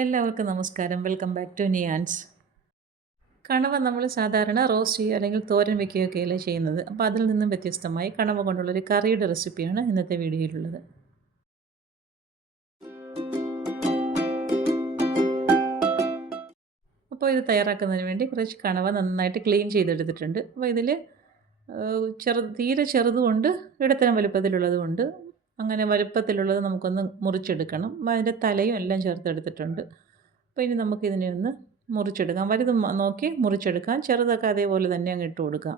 എല്ലാവർക്കും നമസ്കാരം. Welcome back to Niyans. കണവ നമ്മൾ സാധാരണ റോസ്റ്റ് ചെയ്യുക അല്ലെങ്കിൽ തോരൻ വയ്ക്കുകയൊക്കെയല്ലേ ചെയ്യുന്നത്. അപ്പോൾ അതിൽ നിന്നും വ്യത്യസ്തമായി കണവ കൊണ്ടുള്ളൊരു കറിയുടെ റെസിപ്പിയാണ് ഇന്നത്തെ വീഡിയോയിലുള്ളത്. അപ്പോൾ ഇത് തയ്യാറാക്കുന്നതിന് വേണ്ടി കുറച്ച് കണവ നന്നായിട്ട് ക്ലീൻ ചെയ്തെടുത്തിട്ടുണ്ട്. അപ്പോൾ ഇതിൽ തീരെ ചെറുതുമുണ്ട്, ഇടത്തരം വലുപ്പത്തിലുള്ളതുമുണ്ട്. അങ്ങനെ വലുപ്പത്തിലുള്ളത് നമുക്കൊന്ന് മുറിച്ചെടുക്കണം. അപ്പോൾ അതിൻ്റെ തലയും എല്ലാം ചേർത്തെടുത്തിട്ടുണ്ട്. അപ്പോൾ ഇനി നമുക്കിതിനെ ഒന്ന് മുറിച്ചെടുക്കാം. വലുത് നോക്കി മുറിച്ചെടുക്കാം. ചെറുതൊക്കെ അതേപോലെ തന്നെ അങ്ങ് ഇട്ട് കൊടുക്കാം.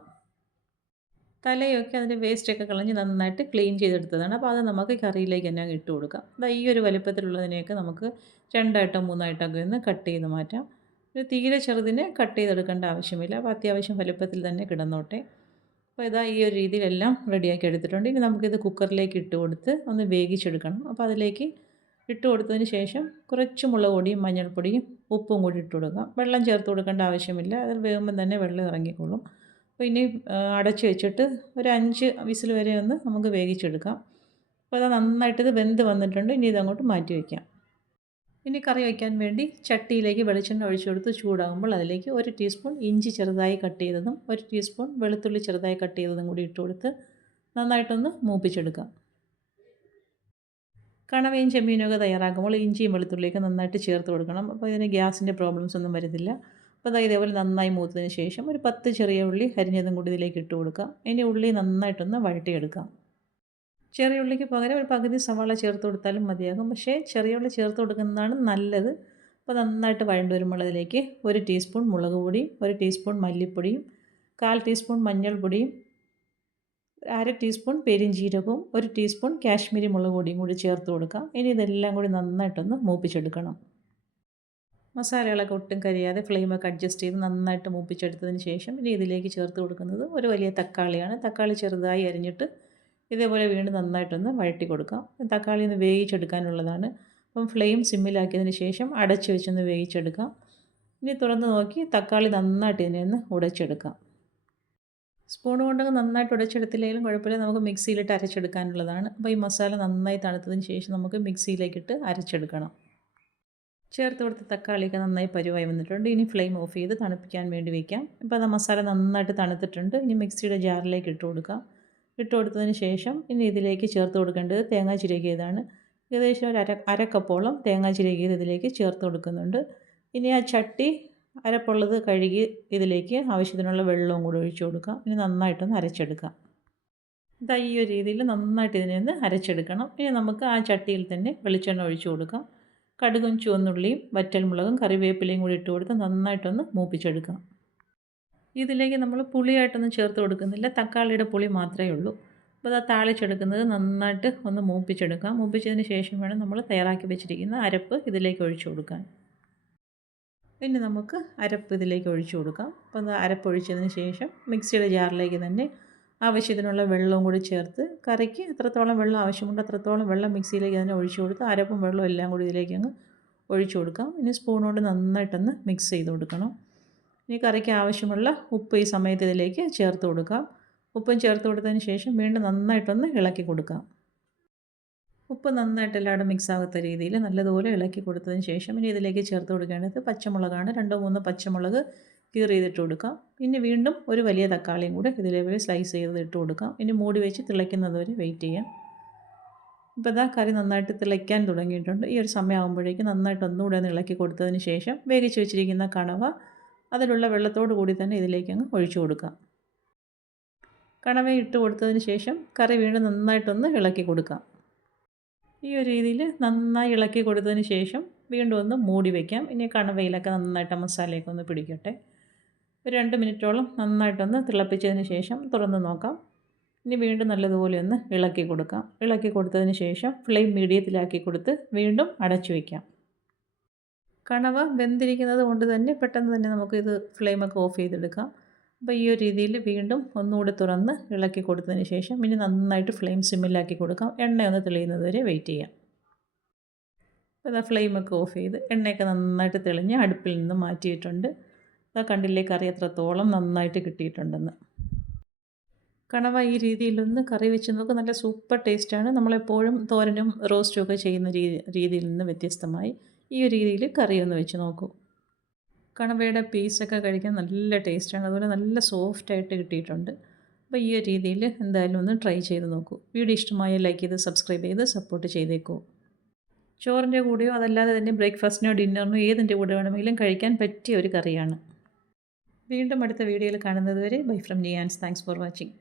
തലയൊക്കെ അതിൻ്റെ വേസ്റ്റൊക്കെ കളഞ്ഞ് നന്നായിട്ട് ക്ലീൻ ചെയ്തെടുത്തതാണ്. അപ്പോൾ അത് നമുക്ക് കറിയിലേക്ക് തന്നെ അങ്ങ് ഇട്ട് കൊടുക്കാം. ഈ ഒരു വലുപ്പത്തിലുള്ളതിനെയൊക്കെ നമുക്ക് 2ആയിട്ടോ 3ആയിട്ടൊക്കെ ഒന്ന് കട്ട് ചെയ്ത് മാറ്റാം. ഒരു തീരെ ചെറുതിനെ കട്ട് ചെയ്തെടുക്കേണ്ട ആവശ്യമില്ല. അപ്പോൾ അത്യാവശ്യം വലുപ്പത്തിൽ തന്നെ കിടന്നോട്ടെ. അപ്പോൾ ഈ ഒരു രീതിയിലെല്ലാം റെഡിയാക്കി എടുത്തിട്ടുണ്ട്. ഇനി നമുക്കിത് കുക്കറിലേക്ക് ഇട്ട് കൊടുത്ത് ഒന്ന് വേവിച്ചെടുക്കണം. അപ്പോൾ അതിലേക്ക് ഇട്ട് കൊടുത്തതിന് ശേഷം കുറച്ച് മുളക് പൊടിയും മഞ്ഞൾപ്പൊടിയും ഉപ്പും കൂടി ഇട്ട് കൊടുക്കാം. വെള്ളം ചേർത്ത് കൊടുക്കേണ്ട ആവശ്യമില്ല. അതിൽ വേകുമ്പം തന്നെ വെള്ളം ഇറങ്ങിക്കോളും. അപ്പോൾ ഇനി അടച്ച് വെച്ചിട്ട് ഒരു 5 വിസിൽ വരെ ഒന്ന് നമുക്ക് വേവിച്ചെടുക്കാം. അപ്പോൾ അത് നന്നായിട്ടിത് വെന്ത് വന്നിട്ടുണ്ട്. ഇനി ഇതങ്ങോട്ട് മാറ്റി വയ്ക്കാം. ഇനി കറി വയ്ക്കാൻ വേണ്ടി ചട്ടിയിലേക്ക് വെളിച്ചെണ്ണ ഒഴിച്ചു കൊടുത്ത് ചൂടാകുമ്പോൾ അതിലേക്ക് 1 ടീസ്പൂൺ ഇഞ്ചി ചെറുതായി കട്ട് ചെയ്തതും 1 ടീസ്പൂൺ വെളുത്തുള്ളി ചെറുതായി കട്ട് ചെയ്തതും കൂടി ഇട്ട് കൊടുത്ത് നന്നായിട്ടൊന്ന് മൂപ്പിച്ചെടുക്കാം. കണവയും ചെമ്മീനൊക്കെ തയ്യാറാക്കുമ്പോൾ ഇഞ്ചിയും വെളുത്തുള്ളിയൊക്കെ നന്നായിട്ട് ചേർത്ത് കൊടുക്കണം. അപ്പോൾ ഇതിന് ഗ്യാസിൻ്റെ പ്രോബ്ലംസ് ഒന്നും വരുന്നില്ല. അപ്പോൾ ഇതേപോലെ നന്നായി മൂത്തതിന് ശേഷം ഒരു 10 ചെറിയ ഉള്ളി അരിഞ്ഞതും കൂടി ഇതിലേക്ക് ഇട്ട് കൊടുക്കാം. ഇനി ഉള്ളി നന്നായിട്ടൊന്ന് വഴട്ടിയെടുക്കാം. ചെറിയ ഉള്ളിക്ക് പകരം ഒരു പകുതി സവാള ചേർത്ത് കൊടുത്താലും മതിയാകും. പക്ഷേ ചെറിയ ഉള്ളി ചേർത്ത് കൊടുക്കുന്നതാണ് നല്ലത്. അപ്പോൾ നന്നായിട്ട് വഴണ്ട് വരുമ്പോൾ അതിലേക്ക് 1 ടീസ്പൂൺ മുളക് പൊടിയും 1 ടീസ്പൂൺ മല്ലിപ്പൊടിയും 1/4 ടീസ്പൂൺ മഞ്ഞൾപ്പൊടിയും 1/2 ടീസ്പൂൺ പെരിഞ്ജീരകവും 1 ടീസ്പൂൺ കാശ്മീരി മുളക് പൊടിയും കൂടി ചേർത്ത് കൊടുക്കാം. ഇനി ഇതെല്ലാം കൂടി നന്നായിട്ടൊന്ന് മൂപ്പിച്ചെടുക്കണം. മസാലകളൊക്കെ ഒട്ടും കരിയാതെ ഫ്ലെയിമൊക്കെ അഡ്ജസ്റ്റ് ചെയ്ത് നന്നായിട്ട് മൂപ്പിച്ചെടുത്തതിന് ശേഷം ഇനി ഇതിലേക്ക് ചേർത്ത് കൊടുക്കുന്നത് ഒരു വലിയ തക്കാളിയാണ്. തക്കാളി ചെറുതായി അരിഞ്ഞിട്ട് ഇതേപോലെ വീണ്ടും നന്നായിട്ടൊന്ന് വഴറ്റി കൊടുക്കാം. തക്കാളി ഒന്ന് വേവിച്ചെടുക്കാനുള്ളതാണ്. അപ്പം ഫ്ലെയിം സിമ്മിലാക്കിയതിന് ശേഷം അടച്ച് വെച്ചൊന്ന് വേവിച്ചെടുക്കാം. ഇനി തുറന്ന് നോക്കി തക്കാളി നന്നായിട്ട് ഇതിനെ ഒന്ന് ഉടച്ചെടുക്കാം. സ്പൂൺ കൊണ്ടൊക്കെ നന്നായിട്ട് ഉടച്ചെടുത്തില്ലെങ്കിലും കുഴപ്പമില്ല. നമുക്ക് മിക്സിയിലിട്ട് അരച്ചെടുക്കാനുള്ളതാണ്. അപ്പോൾ ഈ മസാല നന്നായി തണുത്തതിന് ശേഷം നമുക്ക് മിക്സിയിലേക്കിട്ട് അരച്ചെടുക്കണം. ചേർത്ത് കൊടുത്ത തക്കാളിയൊക്കെ നന്നായി പരുവായി വന്നിട്ടുണ്ട്. ഇനി ഫ്ലെയിം ഓഫ് ചെയ്ത് തണുപ്പിക്കാൻ വേണ്ടി വയ്ക്കാം. ഇപ്പോൾ അത് മസാല നന്നായിട്ട് തണുത്തിട്ടുണ്ട്. ഇനി മിക്സിയുടെ ജാറിലേക്ക് ഇട്ട് കൊടുക്കാം. ഇട്ട് കൊടുത്തതിന് ശേഷം ഇനി ഇതിലേക്ക് ചേർത്ത് കൊടുക്കേണ്ടത് തേങ്ങ ചിരകിയതാണ്. ഏകദേശം ഒരു അര കപ്പോളം തേങ്ങ ചിരകിയത് ഇതിലേക്ക് ചേർത്ത് കൊടുക്കുന്നുണ്ട്. ഇനി ആ ചട്ടി അരപ്പുള്ളത് കഴുകി ഇതിലേക്ക് ആവശ്യത്തിനുള്ള വെള്ളവും കൂടി ഒഴിച്ചു കൊടുക്കാം. ഇനി നന്നായിട്ടൊന്ന് അരച്ചെടുക്കാം. ഈ ഒരു രീതിയിൽ നന്നായിട്ട് ഇതിനെ ഒന്ന് അരച്ചെടുക്കണം. ഇനി നമുക്ക് ആ ചട്ടിയിൽ തന്നെ വെളിച്ചെണ്ണ ഒഴിച്ചു കൊടുക്കാം. കടുകും ചുവന്നുള്ളിയും വറ്റൽമുളകും കറിവേപ്പിലയും കൂടി ഇട്ട് കൊടുത്ത് നന്നായിട്ടൊന്ന് മൂപ്പിച്ചെടുക്കാം. ഇതിലേക്ക് നമ്മൾ പുളിയായിട്ടൊന്നും ചേർത്ത് കൊടുക്കുന്നില്ല. തക്കാളിയുടെ പുളി മാത്രമേ ഉള്ളൂ. അപ്പോൾ അത് താളിച്ചെടുക്കുന്നത് നന്നായിട്ട് ഒന്ന് മൂപ്പിച്ചെടുക്കാം. മൂപ്പിച്ചതിന് ശേഷം വേണം നമ്മൾ തയ്യാറാക്കി വെച്ചിരിക്കുന്ന അരപ്പ് ഇതിലേക്ക് ഒഴിച്ചു കൊടുക്കാൻ. ഇനി നമുക്ക് അരപ്പ് ഇതിലേക്ക് ഒഴിച്ചു കൊടുക്കാം. അപ്പോൾ അത് അരപ്പ് ഒഴിച്ചതിന് ശേഷം മിക്സിയുടെ ജാറിലേക്ക് തന്നെ ആവശ്യത്തിനുള്ള വെള്ളവും കൂടി ചേർത്ത് കറിക്ക് എത്രത്തോളം വെള്ളം ആവശ്യമുണ്ട് അത്രത്തോളം വെള്ളം മിക്സിയിലേക്ക് തന്നെ ഒഴിച്ചു കൊടുത്ത് അരപ്പും വെള്ളവും എല്ലാം കൂടി ഇതിലേക്ക് അങ്ങ് ഒഴിച്ചു കൊടുക്കാം. ഇനി സ്പൂൺ കൊണ്ട് നന്നായിട്ടൊന്ന് മിക്സ് ചെയ്ത് കൊടുക്കണം. ഇനി കറിക്ക് ആവശ്യമുള്ള ഉപ്പ് ഈ സമയത്ത് ഇതിലേക്ക് ചേർത്ത് കൊടുക്കാം. ഉപ്പും ചേർത്ത് കൊടുത്തതിന് ശേഷം വീണ്ടും നന്നായിട്ടൊന്ന് ഇളക്കി കൊടുക്കാം. ഉപ്പ് നന്നായിട്ട് എല്ലാവരും മിക്സ് ആകാത്ത രീതിയിൽ നല്ലതുപോലെ ഇളക്കി കൊടുത്തതിന് ശേഷം ഇനി ഇതിലേക്ക് ചേർത്ത് കൊടുക്കേണ്ടത് പച്ചമുളകാണ്. 2-3 പച്ചമുളക് കീറിയതിട്ട് കൊടുക്കാം. പിന്നെ വീണ്ടും ഒരു വലിയ തക്കാളിയും കൂടെ ഇതിലേക്ക് സ്ലൈസ് ചെയ്ത് ഇട്ട് കൊടുക്കാം. ഇനി മൂടി വെച്ച് തിളയ്ക്കുന്നത് വരെ വെയിറ്റ് ചെയ്യാം. ഇപ്പോൾ കറി നന്നായിട്ട് തിളയ്ക്കാൻ തുടങ്ങിയിട്ടുണ്ട്. ഈ ഒരു സമയമാകുമ്പോഴേക്കും നന്നായിട്ട് ഒന്നുകൂടെ ഒന്ന് ഇളക്കി കൊടുത്തതിന് ശേഷം വേവിച്ച് വെച്ചിരിക്കുന്ന കണവ അതിലുള്ള വെള്ളത്തോട് കൂടി തന്നെ ഇതിലേക്ക് അങ്ങ് ഒഴിച്ചു കൊടുക്കാം. കണവ ഇട്ട് കൊടുത്തതിന് ശേഷം കറി വീണ്ടും നന്നായിട്ടൊന്ന് ഇളക്കി കൊടുക്കാം. ഈ ഒരു രീതിയിൽ നന്നായി ഇളക്കി കൊടുത്തതിന് ശേഷം വീണ്ടും ഒന്ന് മൂടി വയ്ക്കാം. ഇനി കണവയിലൊക്കെ നന്നായിട്ട് മസാലയൊക്കെ ഒന്ന് പിടിക്കട്ടെ. ഒരു 2 മിനിറ്റോളം നന്നായിട്ടൊന്ന് തിളപ്പിച്ചതിന് ശേഷം തുറന്ന് നോക്കാം. ഇനി വീണ്ടും നല്ലതുപോലെ ഒന്ന് ഇളക്കി കൊടുക്കാം. ഇളക്കി കൊടുത്തതിന് ശേഷം ഫ്ലെയിം മീഡിയത്തിലാക്കി കൊടുത്ത് വീണ്ടും അടച്ചു വയ്ക്കാം. കണവ വെന്തിരിക്കുന്നത് കൊണ്ട് തന്നെ പെട്ടെന്ന് തന്നെ നമുക്കിത് ഫ്ലെയിമൊക്കെ ഓഫ് ചെയ്തെടുക്കാം. അപ്പോൾ ഈ ഒരു രീതിയിൽ വീണ്ടും ഒന്നുകൂടി തുറന്ന് ഇളക്കി കൊടുത്തതിന് ശേഷം ഇനി നന്നായിട്ട് ഫ്ലെയിം സിമ്മിലാക്കി കൊടുക്കാം. എണ്ണയൊന്ന് തെളിയുന്നത് വരെ വെയിറ്റ് ചെയ്യാം. അപ്പോൾ ഫ്ലെയിമൊക്കെ ഓഫ് ചെയ്ത് എണ്ണയൊക്കെ നന്നായിട്ട് തെളിഞ്ഞ് അടുപ്പിൽ നിന്ന് മാറ്റിയിട്ടുണ്ട്. കണ്ടില്ലേ കറി എത്രത്തോളം നന്നായിട്ട് കിട്ടിയിട്ടുണ്ടെന്ന്. കണവ ഈ രീതിയിലൊന്ന് കറി വെച്ച് നോക്കുക. നല്ല സൂപ്പർ ടേസ്റ്റാണ്. നമ്മളെപ്പോഴും തോരനും റോസ്റ്റും ഒക്കെ ചെയ്യുന്ന രീതിയിൽ നിന്ന് വ്യത്യസ്തമായി ഈ ഒരു രീതിയിൽ കറി ഒന്ന് വെച്ച് നോക്കൂ. കണവയുടെ പീസൊക്കെ കഴിക്കാൻ നല്ല ടേസ്റ്റാണ്. അതുപോലെ നല്ല സോഫ്റ്റായിട്ട് കിട്ടിയിട്ടുണ്ട്. അപ്പോൾ ഈ ഒരു രീതിയിൽ എന്തായാലും ഒന്ന് ട്രൈ ചെയ്ത് നോക്കൂ. വീഡിയോ ഇഷ്ടമായ ലൈക്ക് ചെയ്ത് സബ്സ്ക്രൈബ് ചെയ്ത് സപ്പോർട്ട് ചെയ്തേക്കൂ. ചോറിൻ്റെ കൂടെയോ അതല്ലാതെ തന്നെ ബ്രേക്ക്ഫാസ്റ്റിനോ ഡിന്നറിനോ ഏതിൻ്റെ കൂടെ വേണമെങ്കിലും കഴിക്കാൻ പറ്റിയ ഒരു കറിയാണ്. വീണ്ടും അടുത്ത വീഡിയോയിൽ കാണുന്നത് വരെ bye from Niyans. Thanks for watching.